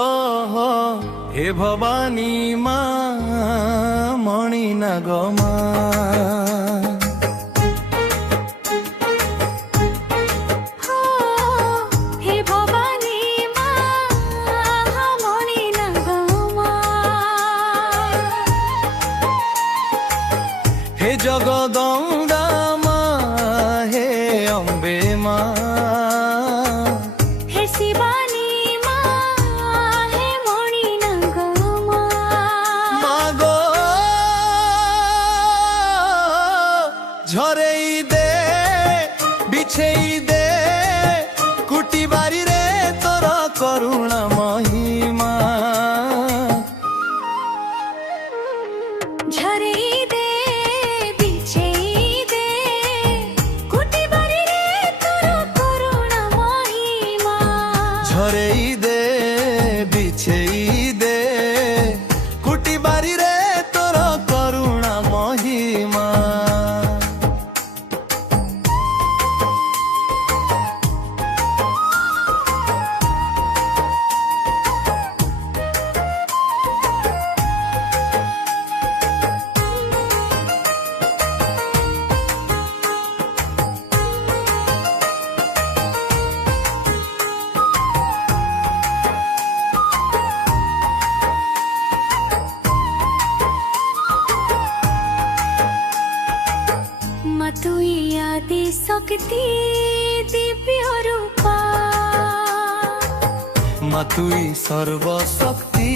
গো হে ভবানী মা মণি নাগ মা। হে জগদম্বা মা হে অম্বে মা, হে শিবানী মা হে মণি নাগ মা। মাগো ঝরেই দে বিছেই দে কুটি বাড়ি রে তোর করুণা মহিমা। ঝরেই দে বিছেই দে কুটি বাড়ি রে তোর করুণা মহিমা। ঝরেই দে বিছেই দে কুটি বাড়ি রে তোর করুণা মহিমা। মা তুই আদি শক্তি দিব্য রূপা। মা তুই সর্বশক্তি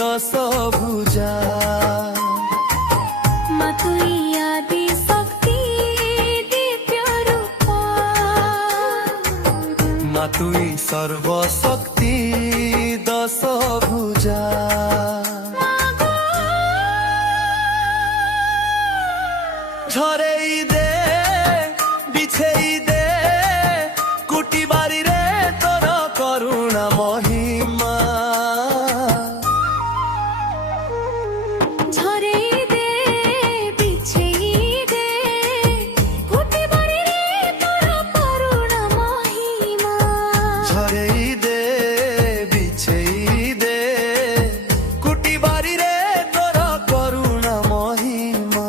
দশ ভুজা। মা তুই আদি শক্তি দিব্য রূপা। মা তুই সর্বশক্তি দশ ভুজা। ঝরেই দে বিছেই দে কুটি বাড়ি রে তোর করুণা মহিমা। ঝরেই দে বিছেই দে কুটি বাড়ি রে তোর করুণা মহিমা। ঝরেই দে বিছেই দে কুটি বাড়ি রে তোর করুণা মহিমা।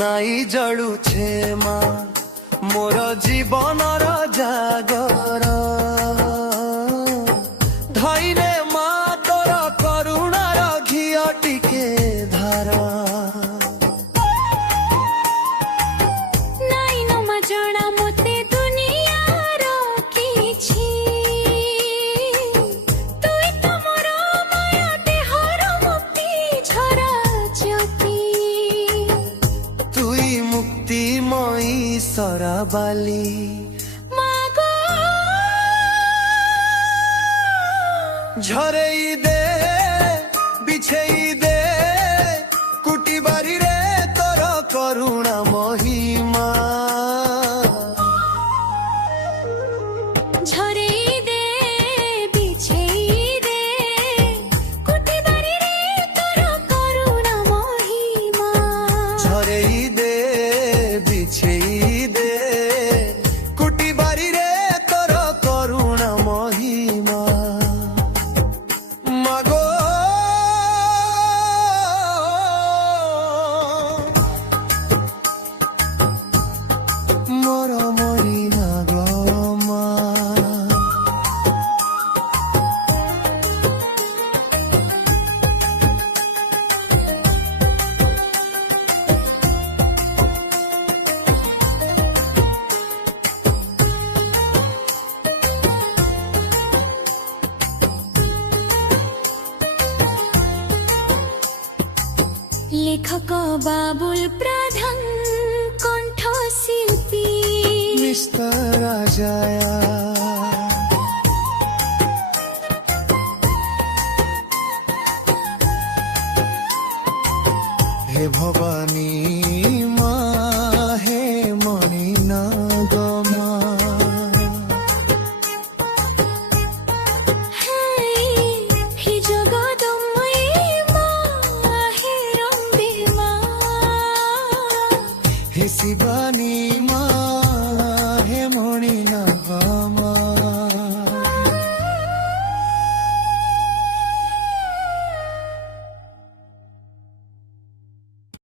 নাই ଜଳୁଛେ ମା ମୋର ଜୀବନର ଜାଗର। ଧଇରେ ମା ତୋର କରୁଣାର ଘିଅ ଟିକେ ଧାର। ନାଇଁ ନ ମା ଜଣା ମୋତେ ଦୁନିଆର କିଛି। ତୁଇ ତ ମୋର ମାୟା ଦେହର ମୁକ୍ତି ଝରା ଜ୍ୟୋତି। তুই মুক্তিময়ী সরাবালি। মাগো ঝরেই দে বিছেই দে কুটি বাড়ি রে তোর করুণা মহিমা। ঝরেই দে বিছেই দে কুটি বাড়ি রে তোর করুণা মহিমা। ঝরেই দে বিছেই দে কুটি বাড়ি রে তোর করুণা মহিমা। মাগো মোর মরি নাগ মা। লেখক বাবুল প্রধান কণ্ঠশিল্পী নিস্তারা জায়া। হে ভবানী